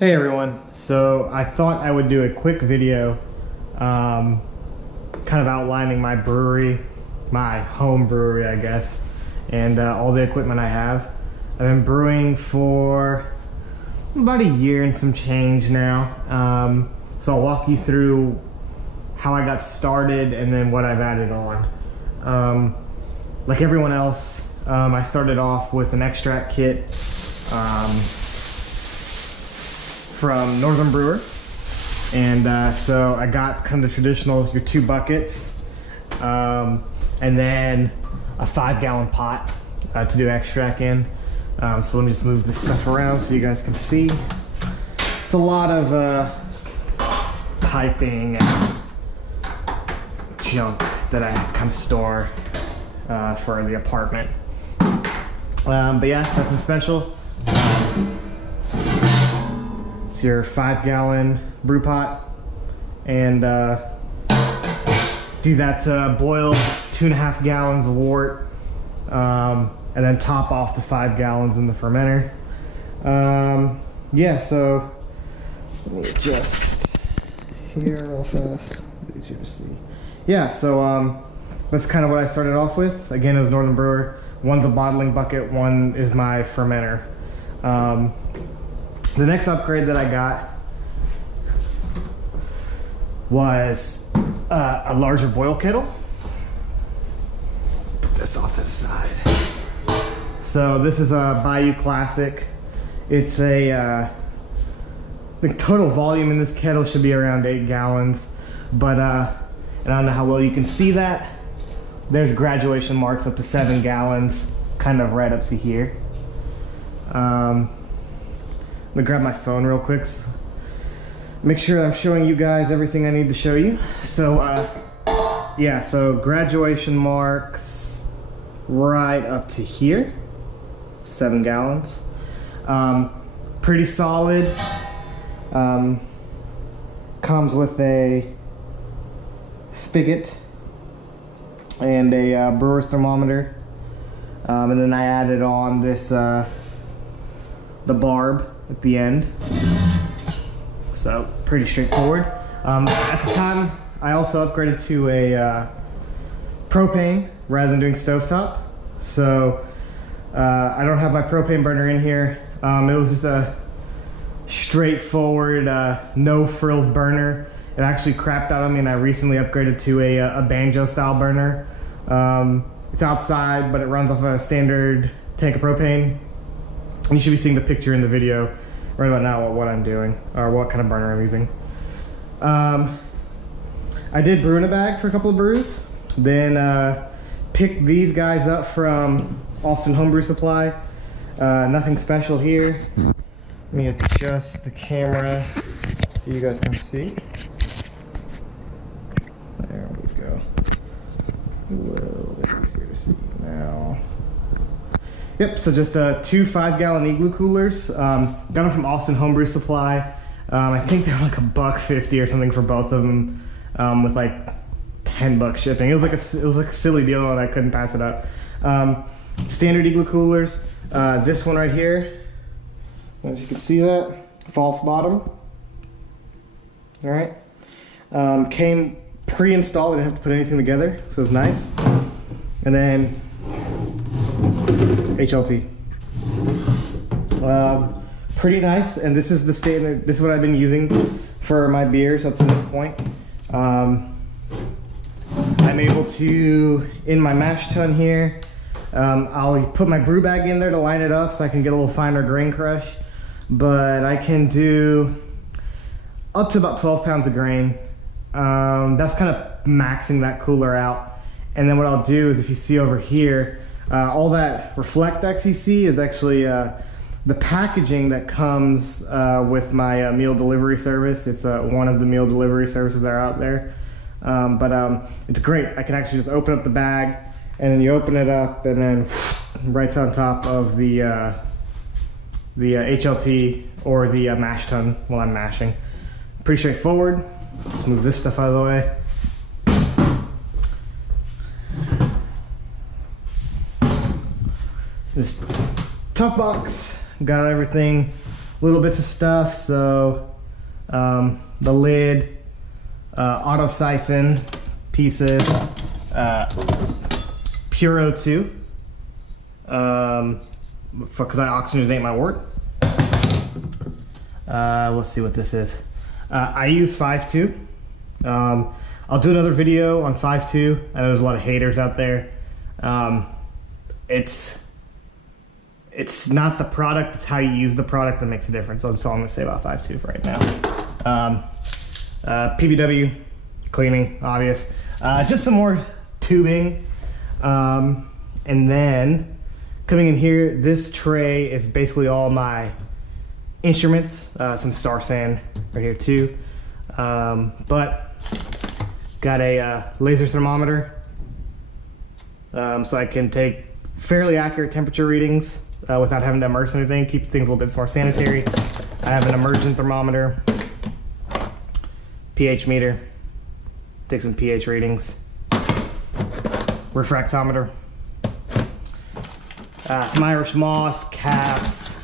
Hey everyone, so I thought I would do a quick video kind of outlining my brewery, my home brewery I guess, and all the equipment I have. I've been brewing for about a year and some change now, so I'll walk you through how I got started and then what I've added on. Like everyone else, I started off with an extract kit from Northern Brewer, and so I got kind of the traditional, your 2 buckets, and then a 5-gallon pot to do extract in. So let me just move this stuff around so you guys can see. It's a lot of piping and junk that I kind of store for the apartment. But yeah, nothing special. It's your 5-gallon brew pot, and do that to boil 2.5 gallons of wort, and then top off the 5 gallons in the fermenter. Yeah, so let me adjust here real fast. Easier to see. Yeah, so that's kind of what I started off with. Again, it was Northern Brewer. One's a bottling bucket, one is my fermenter. The next upgrade that I got was a larger boil kettle. Put this off to the side. So this is a Bayou Classic. It's a, the total volume in this kettle should be around 8 gallons, but and I don't know how well you can see that. There's graduation marks up to 7 gallons, kind of right up to here. I'm gonna grab my phone real quick. Make sure I'm showing you guys everything I need to show you. So yeah, so graduation marks right up to here, 7 gallons. Pretty solid. Comes with a spigot and a brewer's thermometer, and then I added on this the barb at the end. So pretty straightforward. At the time, I also upgraded to a propane rather than doing stovetop. So I don't have my propane burner in here. It was just a straightforward, no frills burner. It actually crapped out on me, and I recently upgraded to a banjo style burner. It's outside, but it runs off a standard tank of propane. You should be seeing the picture in the video right about now what I'm doing, or what kind of burner I'm using. I did brew in a bag for a couple of brews, then picked these guys up from Austin Homebrew Supply. Nothing special here. Let me adjust the camera so you guys can see. There we go. A little bit easier to see now. Yep, so just 2 5-gallon igloo coolers. Got them from Austin Homebrew Supply. I think they were like $1.50 or something for both of them, with like $10 shipping. It was like a silly deal, and I couldn't pass it up. Standard igloo coolers. This one right here, I don't know if you can see that, false bottom. All right, came pre-installed. I didn't have to put anything together, so it's nice. And then HLT. Pretty nice, and this is the standard. This is what I've been using for my beers up to this point. I'm able to, in my mash tun here, I'll put my brew bag in there to line it up so I can get a little finer grain crush, but I can do up to about 12 pounds of grain. That's kind of maxing that cooler out. And then what I'll do is, if you see over here, all that Reflectex you see is actually the packaging that comes with my meal delivery service. It's one of the meal delivery services that are out there. But it's great. I can actually just open up the bag, and then you open it up, and then right on top of the HLT or the mash tun while I'm mashing. Pretty straightforward. Let's move this stuff out of the way. This tough box got everything little bits of stuff. So the lid, auto siphon pieces, pure O2, because I oxygenate my wort. Let's see what this is. I use 5.2. I'll do another video on 5.2. I know there's a lot of haters out there. It's not the product, it's how you use the product that makes a difference. That's all I'm gonna say about 5.2 for right now. PBW, cleaning, obvious. Just some more tubing. And then coming in here, this tray is basically all my instruments, some star sand right here too. But got a laser thermometer, so I can take fairly accurate temperature readings without having to immerse anything, keep things a little bit more sanitary. I have an immersion thermometer, pH meter, take some pH readings, refractometer, some Irish moss, caps,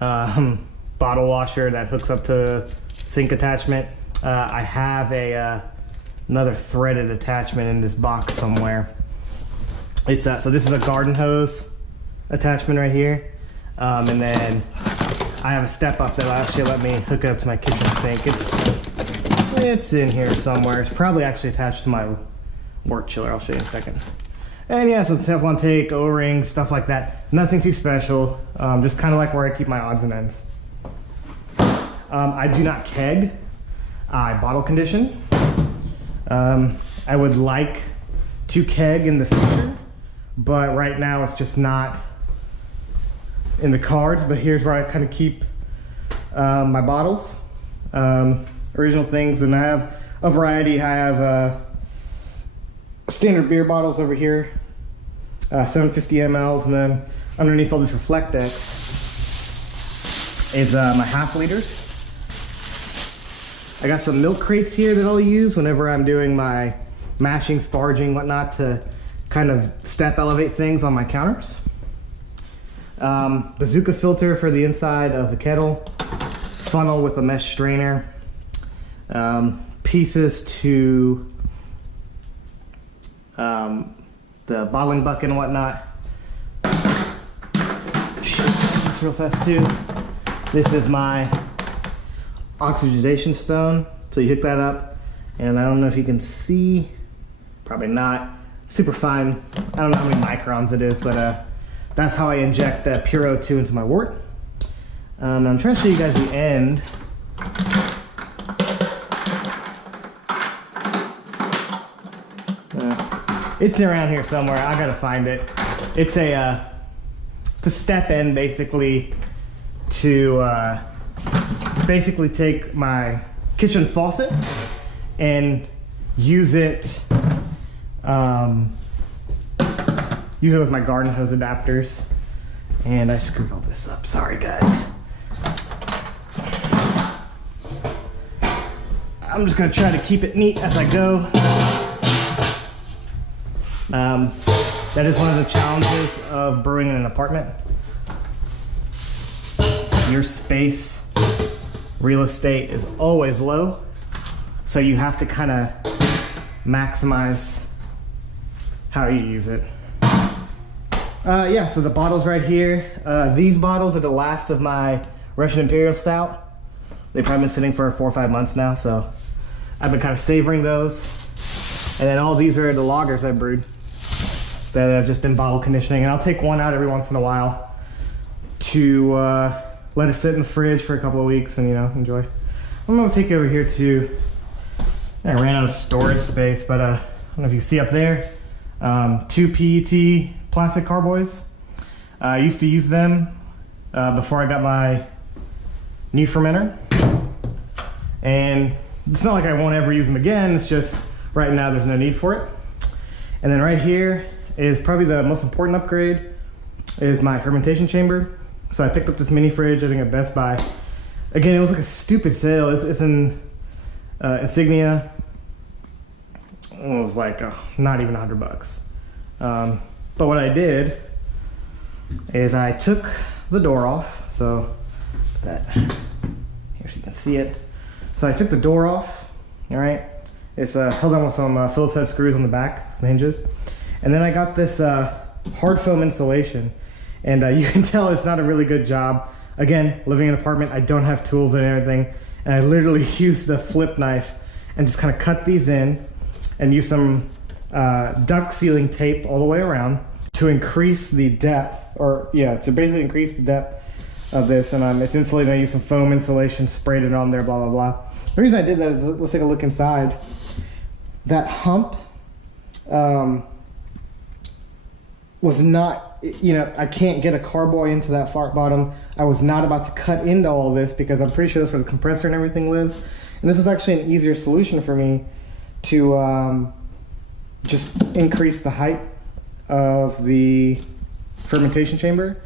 bottle washer that hooks up to sink attachment. I have another threaded attachment in this box somewhere. It's so this is a garden hose attachment right here, and then I have a step up that will actually let me hook it up to my kitchen sink. It's in here somewhere. It's probably actually attached to my wort chiller. I'll show you in a second. And yeah, so Teflon tape, O-rings, stuff like that. Nothing too special. Just kind of like where I keep my odds and ends. I do not keg. I bottle condition. I would like to keg in the future, but right now it's just not in the cards. But here's where I kind of keep my bottles, original things, and I have a variety. I have standard beer bottles over here, 750 mLs, and then underneath all these Reflectex is my half liters. I got some milk crates here that I'll use whenever I'm doing my mashing, sparging, whatnot, to kind of step elevate things on my counters. Bazooka filter for the inside of the kettle, funnel with a mesh strainer, pieces to the bottling bucket and whatnot. Show this real fast too. This is my oxygenation stone, so you hook that up, and I don't know if you can see, probably not, super fine. I don't know how many microns it is, but that's how I inject pure O2 into my wort. I'm trying to show you guys the end. It's around here somewhere. I gotta find it. It's a step in basically to basically take my kitchen faucet and use it with my garden hose adapters. And I screwed all this up, sorry guys. I'm just gonna try to keep it neat as I go. That is one of the challenges of brewing in an apartment. Your space, real estate is always low, so you have to kind of maximize how you use it. Yeah, so the bottles right here, these bottles are the last of my Russian Imperial Stout. They've probably been sitting for 4 or 5 months now, so I've been kind of savoring those. And then all these are the lagers I brewed that have just been bottle conditioning, and I'll take one out every once in a while to let it sit in the fridge for a couple of weeks and, you know, enjoy. I'm gonna take you over here to, I ran out of storage space, but I don't know if you see up there, 2 PET plastic carboys. I used to use them before I got my new fermenter, and it's not like I won't ever use them again, it's just right now there's no need for it. And then right here is probably the most important upgrade, is my fermentation chamber. So I picked up this mini fridge, I think at Best Buy. Again, it was like a stupid sale. It's in Insignia. It was like not even $100. But what I did is I took the door off. So that here so you can see it. So I took the door off, all right? It's held on with some Phillips head screws on the back, some hinges. And then I got this hard foam insulation, and you can tell it's not a really good job. Again, living in an apartment, I don't have tools and everything, and I literally used the flip knife and just kind of cut these in and use some duct sealing tape all the way around to increase the depth, or yeah, to basically increase the depth of this. And it's insulated. I used some foam insulation, sprayed it on there, blah, blah, blah. The reason I did that is, let's take a look inside. That hump was not, you know, I can't get a carboy into that far bottom. I was not about to cut into all this because I'm pretty sure that's where the compressor and everything lives. And this was actually an easier solution for me to just increase the height of the fermentation chamber.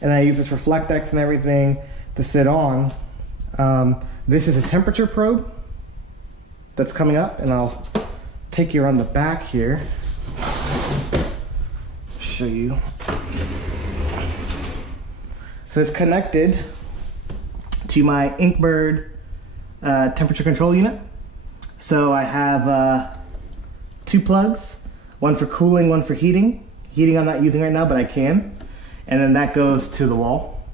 And I use this Reflectex and everything to sit on. This is a temperature probe that's coming up, and I'll take you around the back here. Show you. So it's connected to my Inkbird temperature control unit. So I have 2 plugs, one for cooling, one for heating. Heating I'm not using right now, but I can. And then that goes to the wall.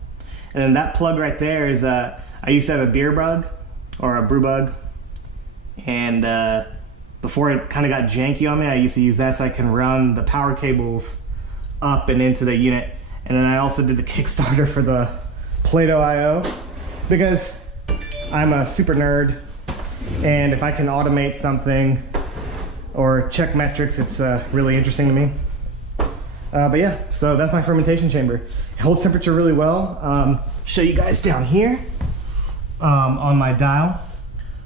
And then that plug right there is, I used to have a beer bug, or a brew bug. And before it kind of got janky on me, I used to use that so I can run the power cables up and into the unit. And then I also did the Kickstarter for the Play-Doh IO because I'm a super nerd, and if I can automate something or check metrics, it's really interesting to me. But yeah, so that's my fermentation chamber. It holds temperature really well. Show you guys down here on my dial.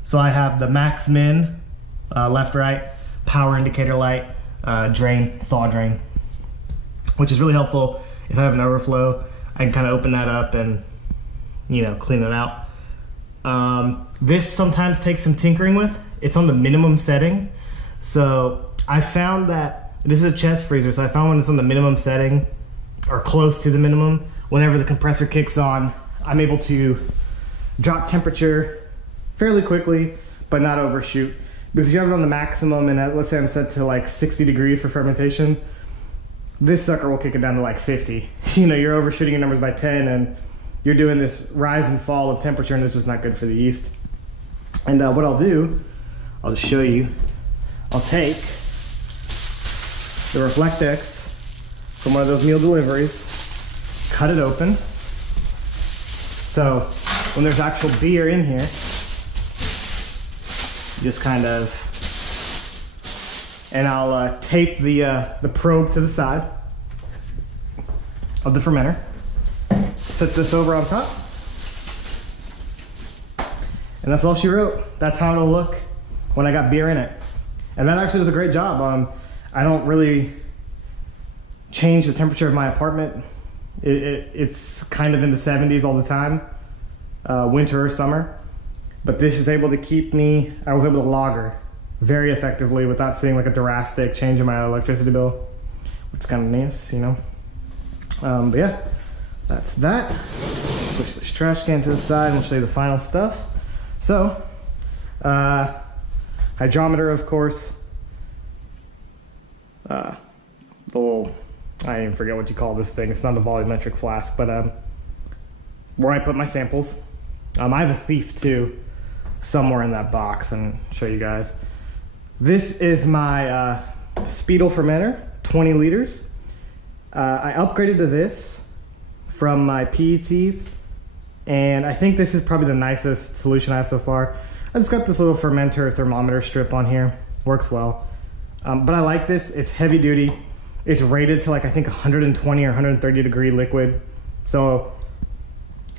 So I have the max min, left, right, power indicator light, drain, thaw drain, which is really helpful. If I have an overflow, I can kind of open that up and, you know, clean it out. This sometimes takes some tinkering with. It's on the minimum setting. So I found that this is a chest freezer. So I found when it's on the minimum setting or close to the minimum, whenever the compressor kicks on, I'm able to drop temperature fairly quickly, but not overshoot. Because if you have it on the maximum, and let's say I'm set to like 60 degrees for fermentation, this sucker will kick it down to like 50. You know, you're overshooting your numbers by 10, and you're doing this rise and fall of temperature, and it's just not good for the yeast. And what I'll do, I'll just show you. I'll take the Reflectex from one of those meal deliveries, cut it open. So when there's actual beer in here, just kind of, and I'll tape the probe to the side of the fermenter. Set this over on top. And that's all she wrote. That's how it'll look when I got beer in it. And that actually does a great job. I don't really change the temperature of my apartment. It's kind of in the 70s all the time, winter or summer. But this is able to keep me, I was able to lager very effectively without seeing like a drastic change in my electricity bill, which is kind of nice, you know. But yeah, that's that. Push this trash can to the side and we'll show you the final stuff. So, hydrometer, of course. The little, I even forget what you call this thing. It's not a volumetric flask, but where I put my samples. I have a thief too, somewhere in that box, and show you guys. This is my Speedle fermenter, 20 liters. I upgraded to this from my PETs, and I think this is probably the nicest solution I have so far. I just got this little fermenter thermometer strip on here, works well. But I like this, it's heavy duty. It's rated to like, I think 120 or 130 degree liquid. So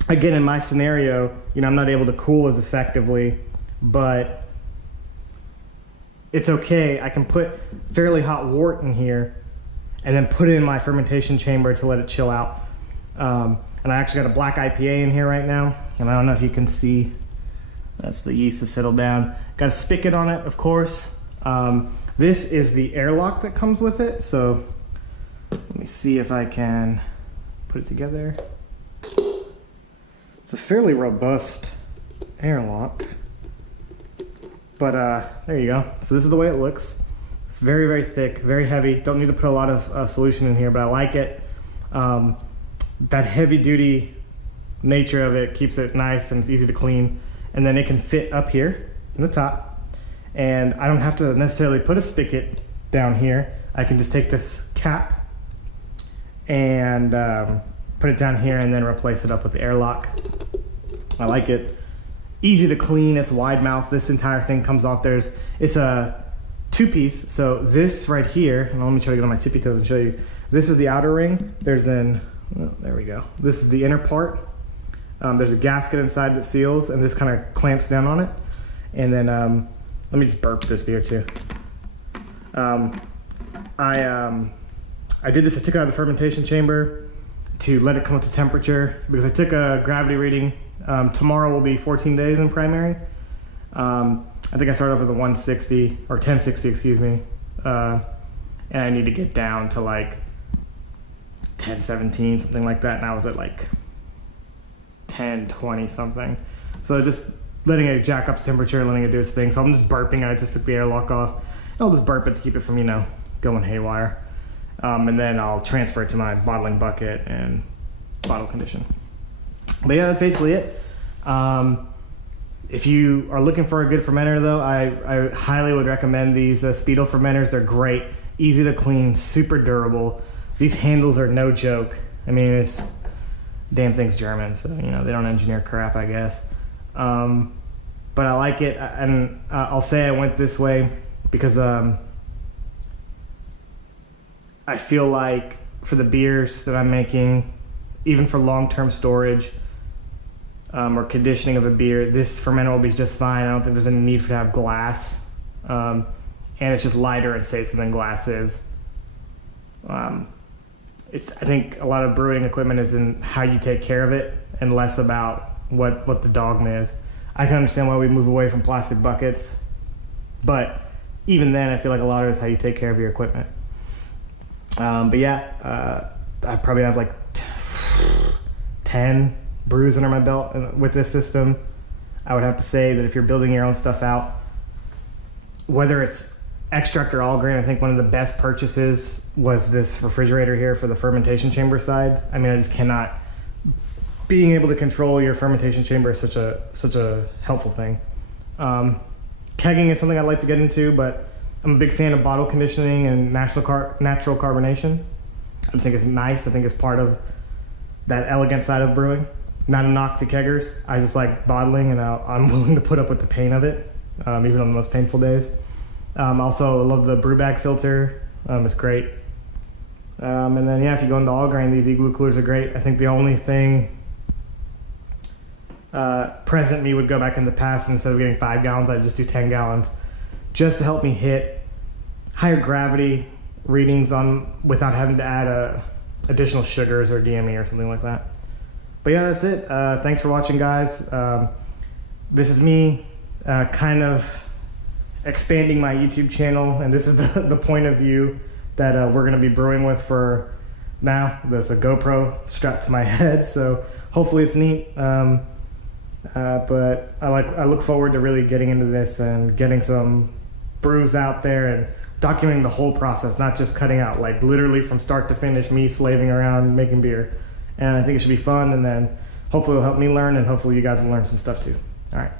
again, in my scenario, you know, I'm not able to cool as effectively, but it's okay. I can put fairly hot wort in here and then put it in my fermentation chamber to let it chill out. And I actually got a black IPA in here right now, and I don't know if you can see, that's the yeast that settled down. Got a spigot on it, of course. This is the airlock that comes with it, so let me see if I can put it together. It's a fairly robust airlock. But there you go. So this is the way it looks. It's very, very thick, very heavy. Don't need to put a lot of solution in here, but I like it. That heavy duty nature of it keeps it nice and it's easy to clean. And then it can fit up here in the top. And I don't have to necessarily put a spigot down here. I can just take this cap and put it down here and then replace it up with the airlock. I like it. Easy to clean, it's wide mouth. This entire thing comes off. It's a 2-piece. So this right here, and let me try to get on my tippy toes and show you. This is the outer ring. There we go. This is the inner part. There's a gasket inside that seals, and this kind of clamps down on it. And then, let me just burp this beer too. I did this, I took it out of the fermentation chamber to let it come up to temperature because I took a gravity reading. Tomorrow will be 14 days in primary. I think I started off with a 160 or 1060, excuse me. And I need to get down to like 1017, something like that. And I was at like 1020 something. So just letting it jack up to temperature, letting it do its thing. So I'm just burping. I just took the airlock off. I'll just burp it to keep it from, going haywire. And then I'll transfer it to my bottling bucket and bottle condition. But yeah, that's basically it. If you are looking for a good fermenter though, I highly would recommend these Speedo fermenters. They're great, easy to clean, super durable. These handles are no joke. I mean, damn thing's German, so they don't engineer crap, I guess. But I like it, and I'll say I went this way because I feel like for the beers that I'm making, even for long-term storage or conditioning of a beer, this fermenter will be just fine. I don't think there's any need for to have glass, and it's just lighter and safer than glass is. I think a lot of brewing equipment is in how you take care of it and less about what the dogma is. I can understand why we move away from plastic buckets, but even then I feel like a lot of it is how you take care of your equipment. But yeah, I probably have like 10 brews under my belt with this system. I would have to say that if you're building your own stuff out, whether it's extract or all grain, I think one of the best purchases was this refrigerator here for the fermentation chamber side. I mean, I just cannot. Being able to control your fermentation chamber is such a helpful thing. Kegging is something I'd like to get into, but I'm a big fan of bottle conditioning and natural carbonation. I just think it's nice. I think it's part of that elegant side of brewing. Not a knock to keggers. I just like bottling, and I'm willing to put up with the pain of it, even on the most painful days. Also, I love the brew bag filter. It's great. And then, yeah, if you go into all grain, these igloo coolers are great. I think the only thing present me would go back in the past, and instead of getting 5 gallons, I'd just do 10 gallons, just to help me hit higher gravity readings without having to add additional sugars or DME or something like that. But yeah, that's it. Thanks for watching, guys. This is me kind of expanding my YouTube channel, and this is the point of view that we're going to be brewing with for now. There's a GoPro strapped to my head, so hopefully it's neat. But I look forward to really getting into this and getting some brews out there and documenting the whole process, not just cutting out, like literally from start to finish, me slaving around making beer. And I think it should be fun, and then hopefully it'll help me learn, and hopefully you guys will learn some stuff too. All right.